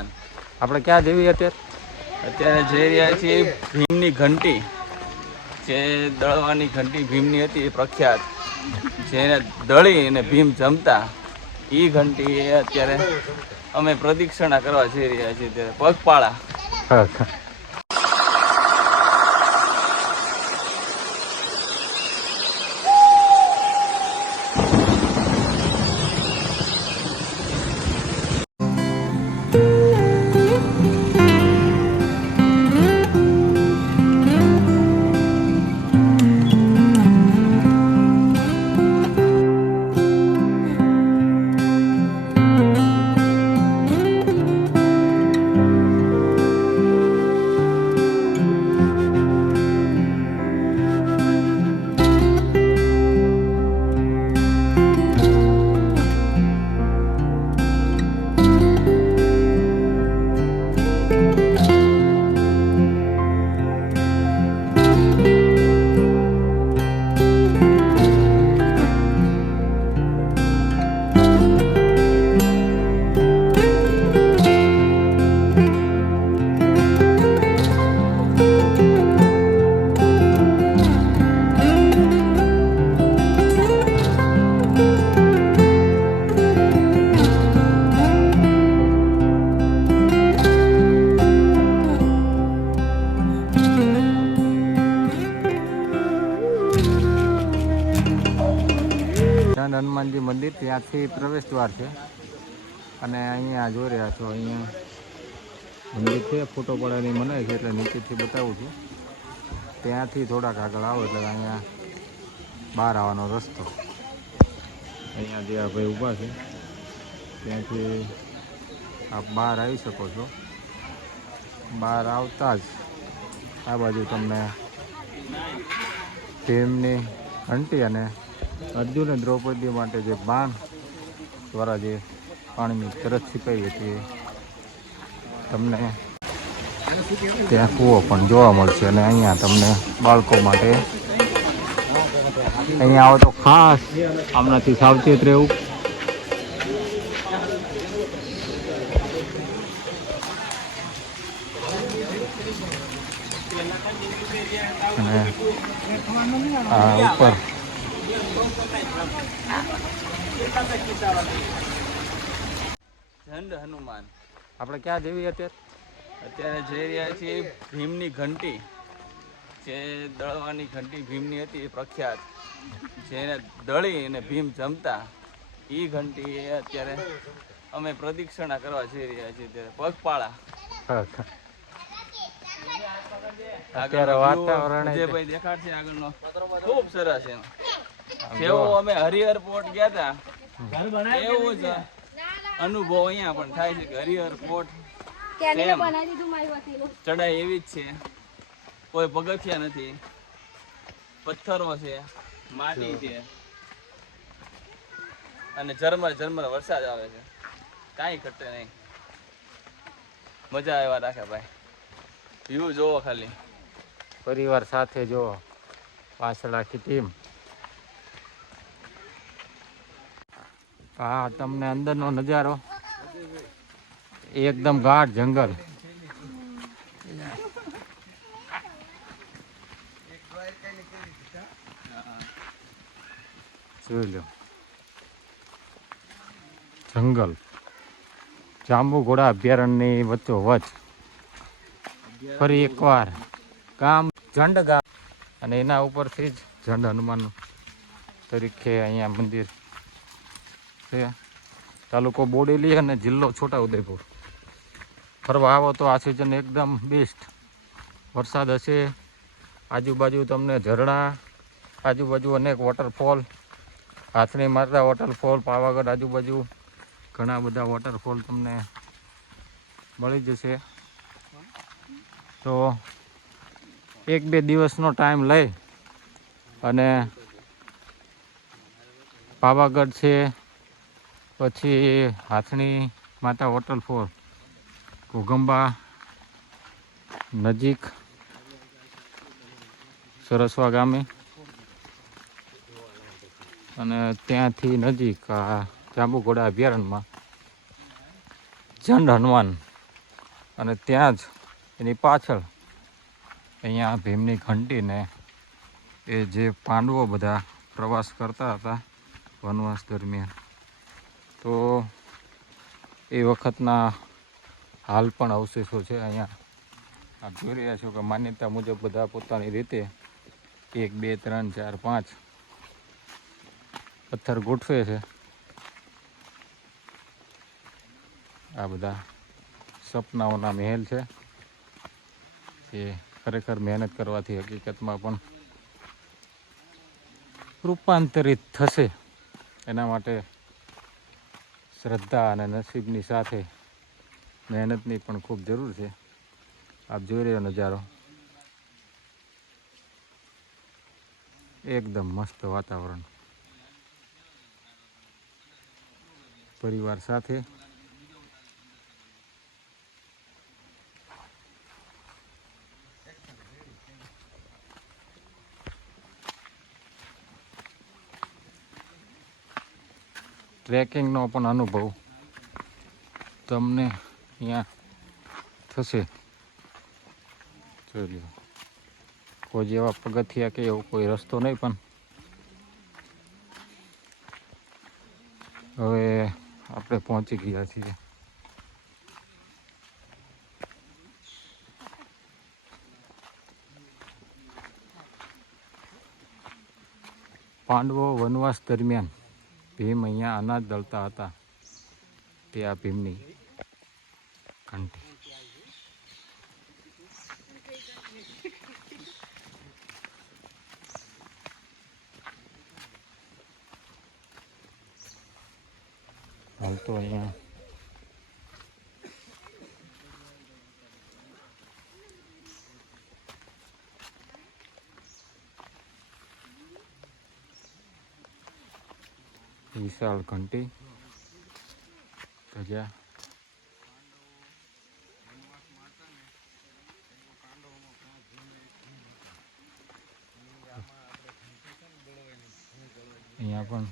હનુમાન આપણે ક્યાં જેવી અત્યારે? અત્યારે જઈ રહ્યા છીએ ભીમની ઘંટી. જે દળવાની ઘંટી ભીમની હતી એ પ્રખ્યાત. જેને દળી અને ભીમ જમતા એ ઘંટી અત્યારે અમે પ્રદક્ષિણા કરવા જઈ રહ્યા છીએ ત્યારે પગપાળા. ત્યાંથી પ્રવેશ દ્વાર છે. અને અહીંયા જોઈ રહ્યા છો, અહીંયા મંદિર છે, ફોટો પડવાની મનાય છે એટલે નીચેથી બતાવું છું. ત્યાંથી થોડાક આગળ આવો એટલે અહીંયા બહાર આવવાનો રસ્તો. અહીંયા જે આ ભાઈ ઊભા છે, ત્યાંથી આપ બહાર આવી શકો છો. બહાર આવતા જ આ બાજુ તમને ટીમની ઘંટી અને અર્જુન અને દ્રૌપદી માટે જે બાણ દ્વારા જે પાણીની તરસ છીપાઈ હતી તમને ત્યાં કૂવો પણ જોવા મળશે અને અહીંયા તમને બાળકો માટે અહીંયા આવો તો ખાસ આમનાથી સાવચેત રહેવું. અને આ ઉપર ઝંડ હનુમાન. આપણે ક્યાં જેવી અત્યારે? અત્યારે જઈ રહ્યા છીએ ભીમની ઘંટી. જે દળવાની ઘંટી ભીમની હતી એ પ્રખ્યાત. જેને દળી અને ભીમ જમતા એ ઘંટી એ અત્યારે અમે પ્રદક્ષિણા કરવા જઈ રહ્યા છીએ ત્યારે પગપાળા. અત્યારે વાતાવરણ જે ભાઈ દેખાડશે આગળનો. ખૂબ સરસ છે જેવો અમે હરિહર પોર્ટ ગયા હતા એવું જ અનુભવ અહીંયા પણ થાય છે કે હરિહર પોર્ટ કેને સેમ. બનાવી દીધું મારી વતીનું ચડાઈ એવી જ છે. કોઈ પગથિયા નથી. પથ્થરો છે માટી છે. અને ઝરમર ઝરમર વરસાદ આવે છે. કાંઈ ઘટે નહીં. મજા આવ્યા રાખે ભાઈ. વ્યૂ જોવો ખાલી. પરિવાર સાથે જોવો પાછળ આખી ટીમ હા, તમને અંદરનો નજારો. એકદમ ગાઢ જંગલ. જોઈ લો. જંગલ. અભયારણ્યની વચ્ચો. વચ ફરી એકવાર. ગામ ઝંડ ગામ અને એના ઉપરથી જ ઝંડ હનુમાન તરીકે અહીંયા મંદિર છે. તાલુકો બોડેલી અને જિલ્લો છોટાઉદેપુર. ફરવા આવો તો આ સિઝન એકદમ બેસ્ટ વરસાદ હશે, આજુબાજુ તમને ઝરણા, આજુબાજુ અનેક વોટરફોલ હાથની મારતા વોટરફોલ પાવાગઢ આજુબાજુ ઘણા બધા વોટરફોલ તમને મળી જશે. તો એક બે દિવસનો ટાઈમ લઈ અને પાવાગઢ છે પછી હાથણી માતા વોટરફોલ ઘોગંબા નજીક સરસવા ગામે. અને ત્યાંથી નજીક આ જાંબુઘોડા અભયારણ્યમાં જંડ હનુમાન. અને ત્યાં જ એની પાછળ અહીંયા ભીમની ઘંટીને એ જે પાંડવો બધા પ્રવાસ કરતા હતા વનવાસ દરમિયાન. તો એ વખતના હાલ પણ અવશેષો છે અહીંયા. આપ જોઈ રહ્યા છો કે માન્યતા મુજબ બધા પોતાની રીતે એક, બે, ત્રણ, ચાર, પાંચ પથ્થર ગોઠવે છે. આ બધા સપનાઓના મહેલ છે. એ ખરેખર મહેનત કરવાથી હકીકતમાં પણ રૂપાંતરિત થશે. એના માટે શ્રદ્ધા અને નસીબની સાથે મહેનતની પણ ખૂબ જરૂર છે. આપ જોઈ રહ્યો નજારો. એકદમ મસ્ત વાતાવરણ. પરિવાર સાથે ટ્રેકિંગનો પણ અનુભવ તમને અહીંયા થશે. જોઈ કોઈ જેવા પગથિયા કે એવો કોઈ રસ્તો નહીં પણ હવે આપણે પહોંચી ગયા છીએ. પાંડવો વનવાસ દરમિયાન ભીમ અહીંયા અનાજ દળતા હતા તે આ ભીમની ઘંટી હાલ તો અહીંયા વિશાળ ઘંટી ધજા અહીંયા પણ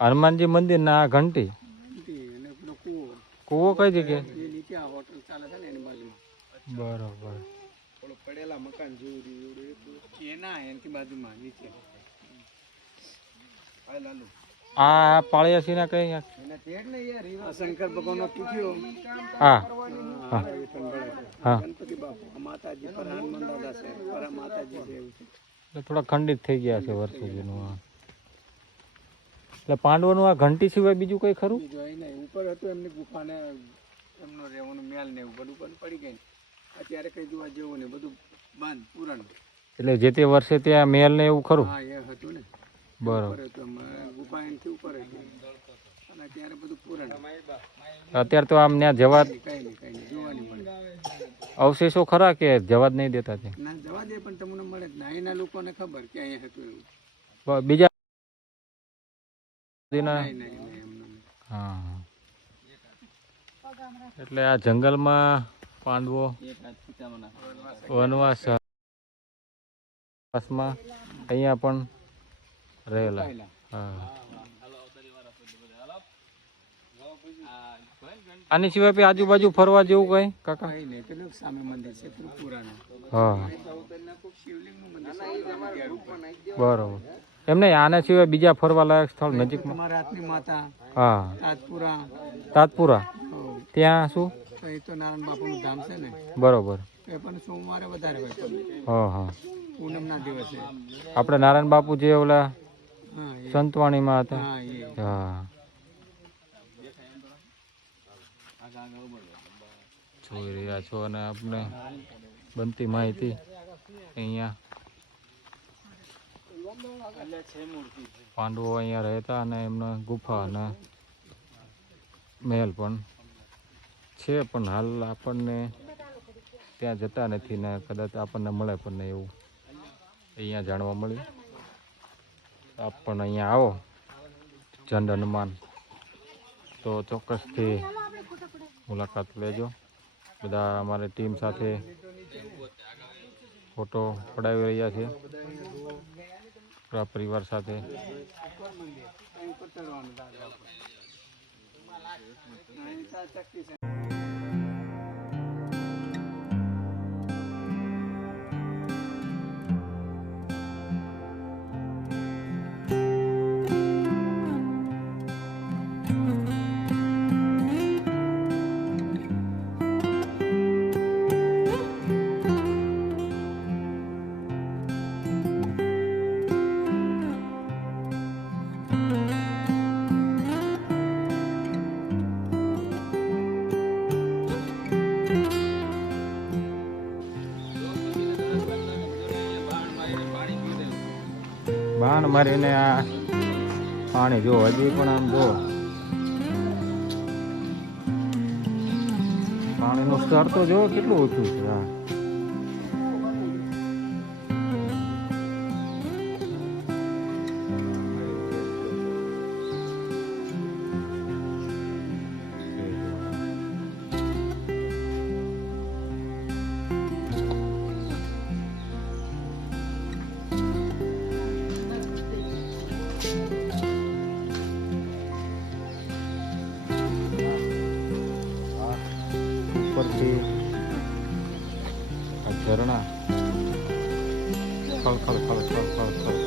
હનુમાનજી મંદિર ના અભયારણ્ય જ છે ને હનુમાનજી મંદિર ના આ ઘંટી કૂવો કઈ જગ્યાએ બરોબર. પડેલા મકાન જેવું રહ્યું એના બાજુમાં નીચે. આ લાલુ આ પાળિયાસી ના કઈ એના તેડ ને શંકર પૂછ્યો હા. હા. હા. ગણપતિ બાપુ. આ માતાજી પર હનુમાન દાદા છે. પર આ માતાજી છે થોડા ખંડિત થઈ ગયા છે વર્ષો જૂનું એટલે પાંડવોનું આ ઘંટી સિવાય બીજું કઈ ખરું? ઉપર હતું એમની ગુફાને એમનો રહેવાનું મેલ ને એવું બધું પણ પડી ગઈ અત્યારે કઈ જોવા જેવું ને બધું બંધ પૂરણ. એટલે જે તે વર્ષે ત્યાં મેલ ને એવું ખરું? હા એ હતું ને. બરાબર. ગુફા એનથી ઉપર હતી અત્યારે બધું પૂરણ. અત્યારે તો આમ ત્યાં જવા અવશેષો ખરા કે જવા જ નહીં દેતા છે ના જવા દે પણ તમને મળે ના. લોકોને ખબર કે અહીંયા હતું બીજા હા. એટલે આ જંગલમાં પાંડવો. વનવાસ વનવાસમાં અહીંયા પણ રહેલા. આની સિવાય બી આજુબાજુ ફરવા જેવું કઈ કાકા? સામે મંદિર છે હા. બરોબર. એમ નહીં આના સિવાય બીજા ફરવાલાયક સ્થળ નજીકમાં. તમારા હાથની માતા હા. તાજપુરા. તાજપુરા. ત્યાં શું? તો નારાયણ બાપુનું ધામ છે ને? બરોબર. એ પણ સોમવારે વધારે હોય હા હા. પૂનમના દિવસે. આપણે નારાયણ બાપુ જે ઓલા સંતવાણીમાં હતા. હા. જોઈ રહ્યા છો અને આપણે બનતી માહિતી અહીંયા. પાંડવો અહીંયા રહેતા અને એમને ગુફા અને મહેલ પણ છે, પણ હાલ આપણને ત્યાં જતા નથી ને કદાચ આપણને મળે પણ નહીં એવું. અહીંયા જાણવા મળ્યું. આપ પણ અહીંયા આવો ચંદ હનુમાન તો ચોક્કસથી મુલાકાત લેજો. બધા અમારી ટીમ સાથે ફોટો પડાવી રહ્યા છે. પૂરા પરિવાર સાથે. ચક્કી છે મારીને આ પાણી જો હજી પણ આમ જો. પાણીનું સ્તર તો જો કેટલું ઓછું છે, હા. seperti ajaran kal kalau kalau kalau kalau